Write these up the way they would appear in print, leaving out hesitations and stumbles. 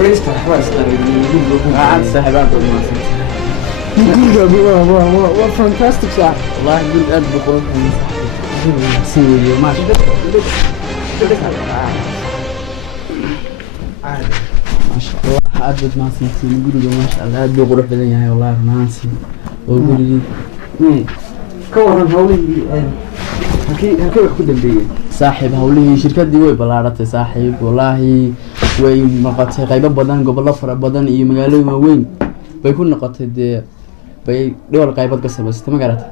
فريستر حواس قريبين عاد صاحبات الماسك waa fantastic صح والله قلت قد بقول سوري ما شاء ما شاء الله عاد ما سنتين قولوا ما شاء الله عاد بقول بدن يا والله ناسي وقولي كورن هولي هكي ku dambeeyay saaxiib hawlihii shirkadii way balaaratay saaxiib wallahi way noqotay qaybo badan gobollo fara badan iyo magaalooyin waaweyn bay ku noqotay bay dhowr qaybood ka samaysatay magaratay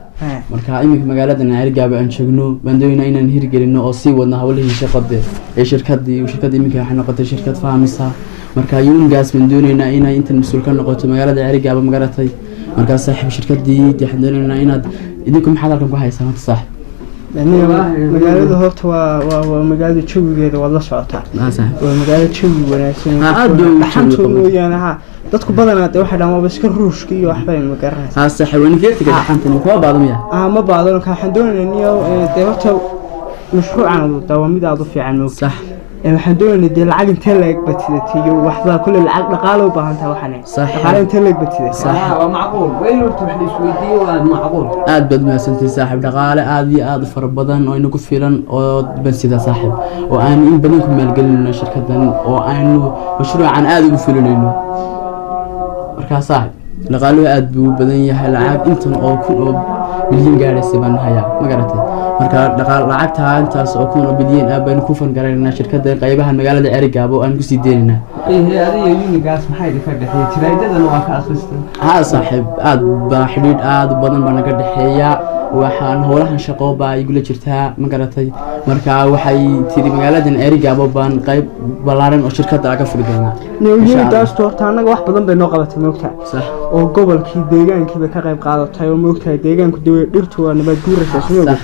marka iminka magaaladan Cergaabo aan joogno baan doonaynaa inaan hirgelino oo sii wadno hawlihii shaqada ee shirkadii iminka waxay noqotay shirkad fahamisa marka Yungas baan doonaynaa inay inta mas'uul ka noqoto magaalada Cergaabo magaratay marka saaxiib shirkadii waxaan doonaynaa inaad idinku maxaad halkan ku haysaan saaxiib magaalada horta waa magaalada jawigeeda wada la socotaa waa magaalada jawi wanaagsan dhaxantu mooyaane ha dadku badanaa waxay dhamaan iska ruushka iyo waxba ma garanaysaa saaxiibanigeetiga dhaxantan kuma baadamiya ma baadano ka waxaan doonaynaa horta mashruucan waa mid aad u fiican sax waxaan doonaynaa lacag intee la eg batidatiyo waxba kulli lacag dhaqaale u baahan tahay waxaan dhaqaale intee la eg batidatiyo waa macquul way lorto wax la isweydiiyo waa macquul aad bad ma santii saaxiib dhaqaale aad iyo aad fara badan oo inagu filan oo bansida saaxiib oo aan in badan ku maalgelinayno shirkadan oo aanu mashruucan aad ugu filanayno marka saaxiib dhaqaaluhu aad buu badan yahay lacag intan oo kun oo bilyan gaaraysa baan hayaa ma garatay marka lacagta intaas oo kun oo bilyan ah baan ku fan garaynaa shirkadda qaybaha magaalada Cergaabo aan ku sii deynaa adiga Yungas maxay ka dhaxay tiraydadana waa ka akhristan saaxiib aad baa xidhiidh aad badan baa naga dhaxeeya waxaan howlahan shaqo baa igula jirtaa ma garatay marka waxay tiri magaaladan Cergaabo baan qayb balaaran oo shirkadda aga furi doonaa Yungas horta anaga wax badan bay noo qabatay moogta sax oo gobolkii deegaankii bay ka qayb qaadatay oo moogta deegaanku dhirtu waa nabad guuraysa sidoo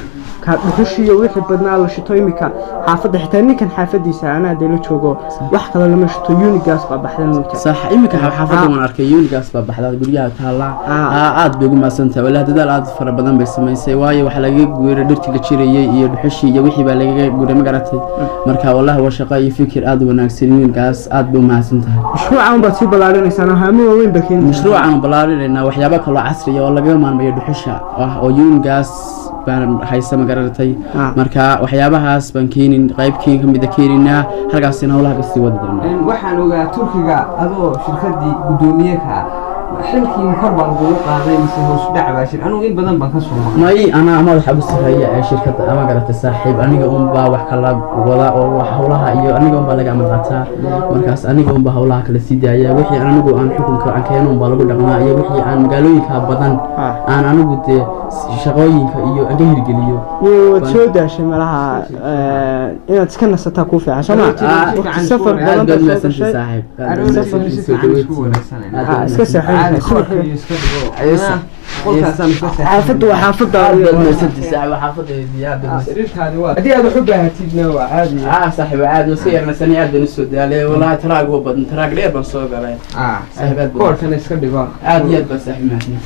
ka dhuxushiyo wixii badnaa la shito imika xaafadda xitaa ninkan xaafadiisa ana la joogo wax kale lama shito Yungas baa baxdan moogta sax imika xaafadda waan arkay Yungas baa baxda guriyaha taala aad bay ugu maasantahay walaal dadaal aad fara badan bay sameysay waayo waxa laga guuray dhirtii la jirayay iyo dhuxushi iyo wixii baa laga guuray ma garatay marka wallahi waa shaqo iyo fikir aad u wanaagsan Yungas aad buu maasantahay mashruucan baad si balaarinaysaa haamo weyn bakin mashruucan balaarinayna waxyaabo kale oo casri ah oo laga maarmayo dhuxusha oo Yungas baan haysa ma garatay marka waxyaabahaas baan keenin qaybkii kamid ah keenina halkaasina hawlaha ka sii wada doonaa waxaan ogaa Turkiga adoo shirkadii gudoomiye ka xilkii karbal ugu qaaday mise hoos dhac baashir anigu in badan baan ka soo may ana madaxa ugu sareeya ee shirkadda ama garatay saaxiib aniga baa wax kala wada oo wax hawlaha iyo aniga baa laga amal qaataa markaas aniga baa hawlaha kala sii daaya wixii anigu aan xukunka aan keeno baa lagu dhaqmaa iyo wixii aan magaalooyinka badan aan anigu shaqooyinka iyo aan ka hirgeliyo waad soo daashay malaha inaad iska nasataa ku fiican soo ma safar badan baad soo saaxiib iska saxiib حافظ وحافظ هذه هذا حبها تجنا وعادي صاحب عادي وصير مثلا عاد نسود عليه والله تراق وبدن تراق ليه بنسوق عليه صاحب كور كان يسكر عادي بس صاحب معنا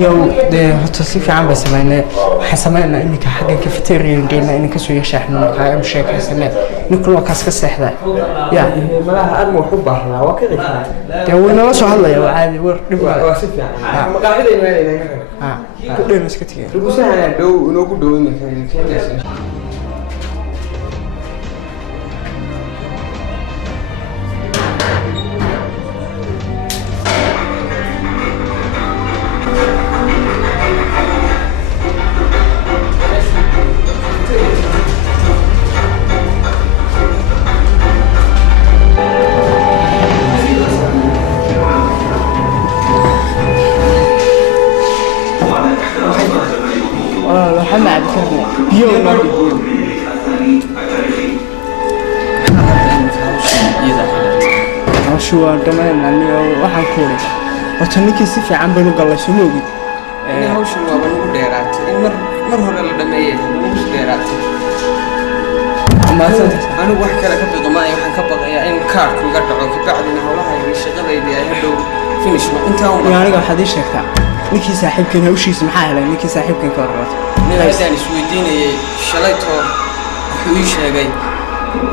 يو ده تصيف عم بس حسمعنا إنك حاجة كافيتيريا جينا إنك سوي شحن قائم شيء حسنا نكل وكاس كسحنا يا ملاها أنا محبها وكذا يو أنا وصل هلا يو عادي وصيف يعني مقاعدة إنه كلنا سكتين رجوسها لو نقول دو إنك biyo hawshu waa dhammaanani waxaan ku uri horta ninkii si fiican baynu gallay soo moogi hawshan waaba nagu dheeraatay in mar hore la dhameeyay nagu dheeraatay anigu wax kale ka biqo maayo waxaan ka baqayaa in kaarku iga dhaco kabacdina howlaha iyo shaqadaydii ay hadhow finish ma intaa aniga waxaad ii sheegtaa ninkii saaxiibkeen hawshiisa maxaa helay ninkii saaxiibkeen ka horreeyay ninkaasaan isweydiinayay shalaytoo wuxuu ii sheegay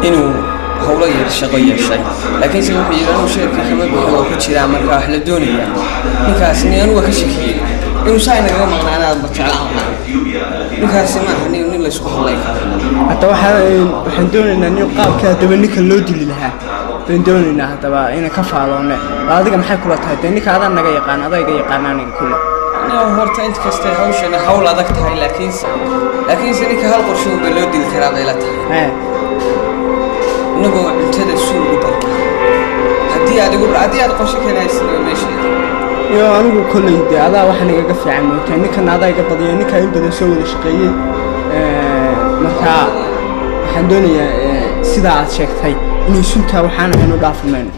inuu howlo yar shaqo yeeshay laakiin se wuxuu yidhi anuu sheerkii kama buuxo oo ku jiraa marka wax la doonayaa ninkaasni anuga ka shakiyey inuu saa inagaga maqnaanaadba jeclaan lahaa ninkaasi maaha nin laysku hadlay karo hadda waxaan doonaynaa nin qaabka haddaba ninka loo dili lahaa baan doonaynaa haddaba inaan ka faaloone adiga maxay kula tahay dee ninka adaa naga yaqaan adaa iga yaqaana aniga kule horta inta kastay hawshani hawl adag tahay laakiinse ninka hal qorshe unba loo dili karaa bay la tahay inagoo cuntada suugu barta haddii aad qorshe kale haysana meesheeda yo anigu kolley dee adaa waxaan igaga fiican moogtaa ninkan adaa iga badiya ninkaa in badan soo wada shaqeeyey markaa waxaan doonayaa sidaa aad sheegtay inay suntaa waxaan ahaynu dhaafi mayno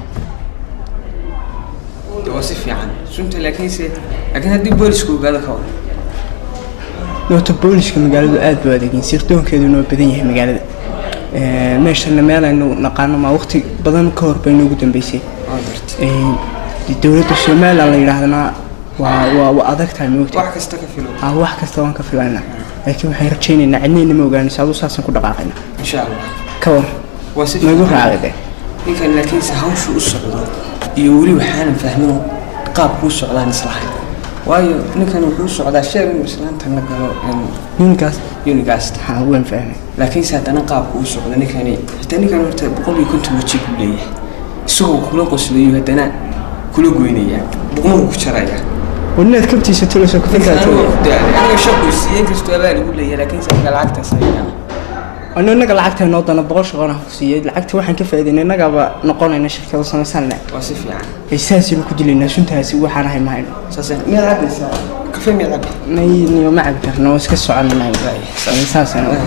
waa si fiican sunta laakiin haddii boolisku ogaado ka waran noota booliska magaaladu aad buu adeegin sirdoonkeedu noo badan yahay magaalada meeshana meel aynu naqaano ma waqti badan ka hor bay noogu dambeysay dowladda Soomaaliland la yiraahdana waa adag tahay moogtay wax kasta ka filo wax kasta waan ka filaynaa laakiin waxaan rajaynaynaa cidnayna ma ogaanaysa aduu saasan ku dhaqaaqayna insha Allah ka war waa si nagu raacday ninkan laakiin hawshu u socdo iyo weli waxaan fahmin qaabku u socdaan islahay waayo ninkan wuxuu socdaa sheer inuu islaanta la galo Unicast waan fahmay laakiin haddana qaabku u socdo ninkan horta 150 waji ku leeyahay isagoo kula qoslayo haddana kula goynaya boqorku ku jaraya ونات كبتي ستلو سو كفنتا أنا شقي سيين كستو أبالي يقول لي لكن سأقول العقد سيئة أنا نقل العقد نوضنا بقول شغلنا خصوصية العقد واحد كيف إذا نقل نقولنا إن الشركة وصلنا سنة وصف يعني إحساسي لو كدي لنا شو انتهى واحد هاي معنا أساسا مين عبد كيف مين عبد ما يني وما عبد إحنا وسكسوا عنا إحساسا